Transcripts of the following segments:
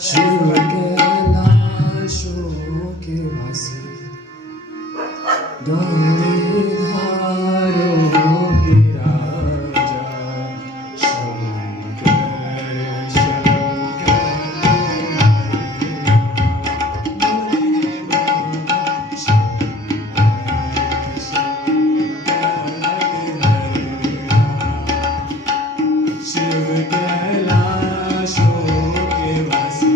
शिव कैलाशों के वासी गंधेधारों के राजा शंकर शिव कैलाशों के वासी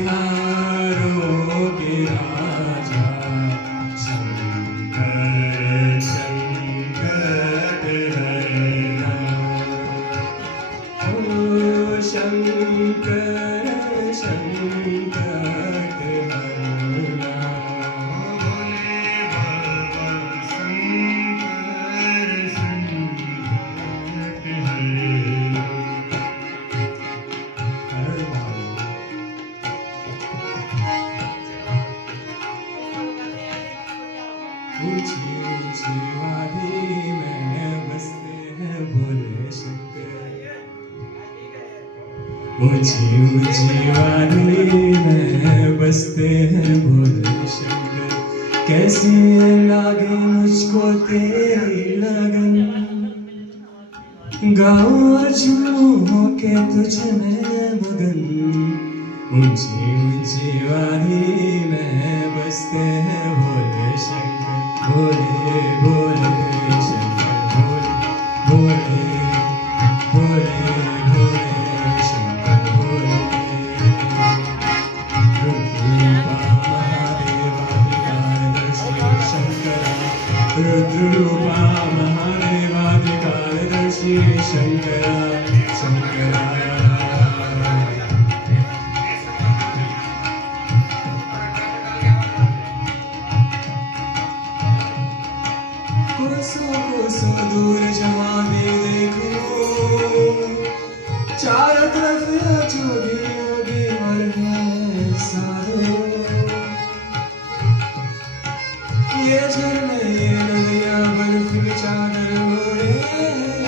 गंधेधारों के राजा ऊंची ऊंची वादी में बसते हैं भोले शंकर कैसी लागे मुझको तेरी लगन गाओ और झूमूं होके तुझ में मगन ऊंची ऊंची वादी में बसते हैं भोले शंकर भोले भोले शंकर भोले भोले भोले भोले रुद्रूपा महादेवादिकालदर्शी शंकरा शंकरा कोसों कोसों दूर जहाँ भी देखो चारों तरफ जोगी योगी मर गए सारो ये झरने ये नदियाँ बर्फ की चादर ओढ़े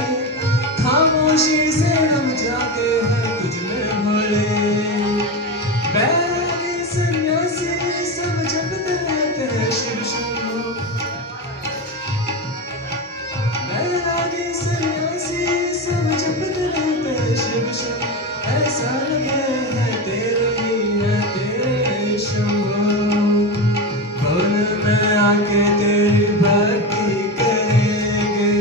त्यागी सन्यासी सब जपते रहते शिव शंभो ऐसा लगे है तेरे ही है तेरे शंभो भवन में आके तेरी भक्ति करेंगे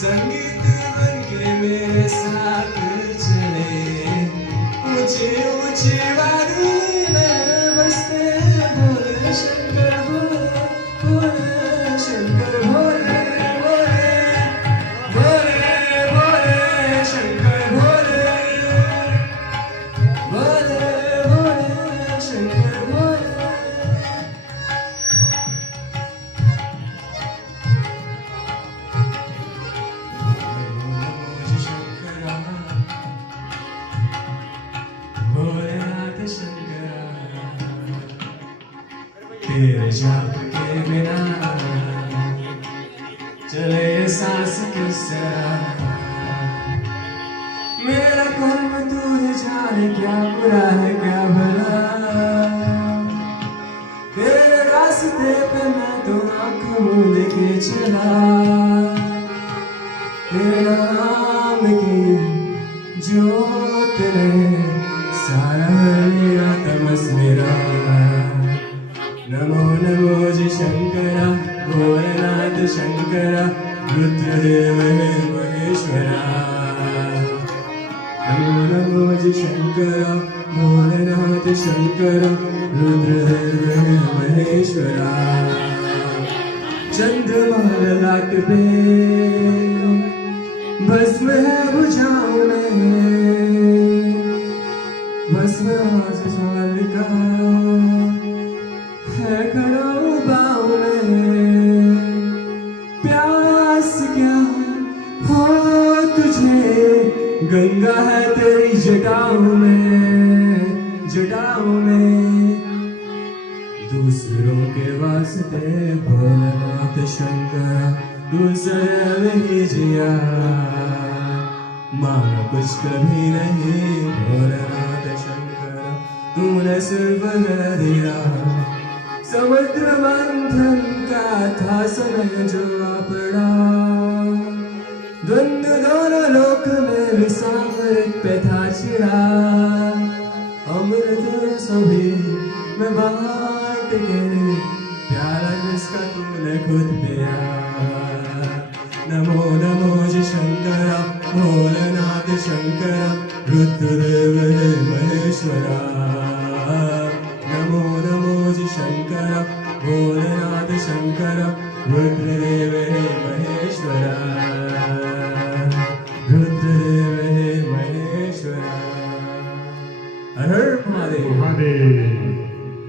संगीत बन के मेरे साथ चले ऊंची ऊंची वादी में बसते भोले शंकर भोले भोले शंकर भोले भोले भोले भोले शंकर भोले भोले भोले शंकर भोले शंकरा भोलेनाथ शंकरा तेरे जाप के बिना चले ये सांस किस तरह मेरा कर्म तू ही जाने क्या बुरा है क्या भला तेरे रास्ते पे मैं तो आँख मूंद के चला तेरे नाम की ज्योत ने सारा मेरा तमस मेरा नमो नमो जी शंकरा भोलेनाथ शंकरा रुद्रदेव महेश्वरा नमो नमो जी शंकरा भोलेनाथ शंकरा रुद्रदेव महेश्वरा चंद्रमा ललाट पे भस्म है बुझाऊं मैं भस्म आज साल का है खड़ा बाहु में प्यास क्या हो तुझे गंगा है तेरी जटाओं में दूसरों के वास्ते भोलेनाथ शंकर तू सदैव ही जिया मांगा कुछ कभी नहीं भोलेनाथ शंकर तूने सिर्फ दिया समुद्र मंथन का था समय जो आ पड़ा द्वंद्व दोनों लोक में विसामरिक पे था छिड़ा अमृत सभी में बांट के प्याला जिसका तूने खुद पिया नमो नमो जी शंकरा भोलेनाथ शंकरा रुद्रदेव महेश्वरा नमो नमो जी शंकरा भोलेनाथ शंकरा रुद्रदेव महेश्वरा रुद्रदेव महेश्वरा हर हर महादेव